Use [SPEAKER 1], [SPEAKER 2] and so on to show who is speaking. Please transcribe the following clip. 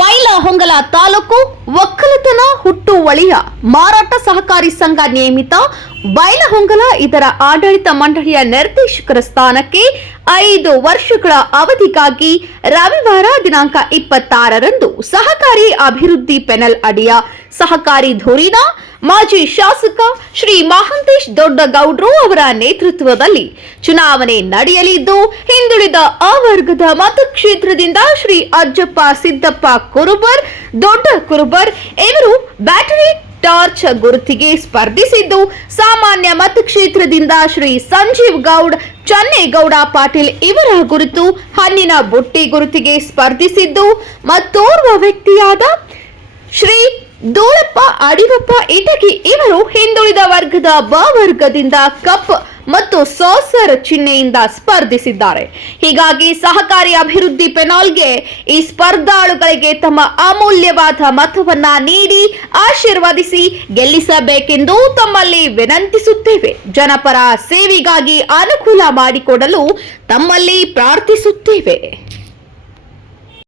[SPEAKER 1] ಬೈಲಹೊಂಗಲ ತಾಲೂಕು ಒಕ್ಕಲತನ ಹುಟ್ಟುವಳಿಯ ಮಾರಾಟ ಸಹಕಾರಿ ಸಂಘ ನೇಮಿತ ಬೈಲಹೊಂಗಲ ಇದರ ಆಡಳಿತ ಮಂಡಳಿಯ ನಿರ್ದೇಶಕರ ಸ್ಥಾನಕ್ಕೆ ಐದು ವರ್ಷಗಳ ಅವಧಿಗಾಗಿ ರವಿವಾರ ದಿನಾಂಕ ಇಪ್ಪತ್ತಾರರಂದು ಸಹಕಾರಿ ಅಭಿವೃದ್ಧಿ ಪೆನಲ್ ಅಡಿಯ ಸಹಕಾರಿ ಧುರೀನ ಮಾಜಿ ಶಾಸಕ ಶ್ರೀ ಮಹಾಂತೇಶ್ ದೊಡ್ಡಗೌಡ್ರು ಅವರ ನೇತೃತ್ವದಲ್ಲಿ ಚುನಾವಣೆ ನಡೆಯಲಿದ್ದು, ಹಿಂದುಳಿದ ಅವರ್ಗದ ಮತಕ್ಷೇತ್ರದಿಂದ ಶ್ರೀ ಅಜ್ಜಪ್ಪ ಸಿದ್ದಪ್ಪ ಕುರುಬರ್, ದೊಡ್ಡ ಕುರುಬರ್ ಇವರು ಬ್ಯಾಟರಿ ಟಾರ್ಚ್ ಗುರುತಿಗೆ ಸ್ಪರ್ಧಿಸಿದ್ದು, ಸಾಮಾನ್ಯ ಮತಕ್ಷೇತ್ರದಿಂದ ಶ್ರೀ ಸಂಜೀವ್ ಗೌಡ್, ಚನ್ನೇಗೌಡ ಪಾಟೀಲ್ ಇವರ ಗುರುತು ಹಣ್ಣಿನ ಬುಟ್ಟಿ ಗುರುತಿಗೆ ಸ್ಪರ್ಧಿಸಿದ್ದು, ಮತ್ತೋರ್ವ ವ್ಯಕ್ತಿಯಾದ ದೂಳಪ್ಪ ಅಡಿವಪ್ಪ ಇಟಗಿ ಇವರು ಹಿಂದುಳಿದ ವರ್ಗದ ಬ ವರ್ಗದಿಂದ ಕಪ್ ಮತ್ತು ಸಾಸರ್ ಚಿಹ್ನೆಯಿಂದ ಸ್ಪರ್ಧಿಸಿದ್ದಾರೆ. ಹೀಗಾಗಿ ಸಹಕಾರಿ ಅಭಿವೃದ್ಧಿ ಪೆನಾಲ್ಗೆ ಈ ಸ್ಪರ್ಧಾಳುಗಳಿಗೆ ತಮ್ಮ ಅಮೂಲ್ಯವಾದ ಮತವನ್ನ ನೀಡಿ ಆಶೀರ್ವದಿಸಿ ಗೆಲ್ಲಿಸಬೇಕೆಂದು ತಮ್ಮಲ್ಲಿ ವಿನಂತಿಸುತ್ತೇವೆ. ಜನಪರ ಸೇವೆಗಾಗಿ ಅನುಕೂಲ ಮಾಡಿಕೊಡಲು ತಮ್ಮಲ್ಲಿ ಪ್ರಾರ್ಥಿಸುತ್ತೇವೆ.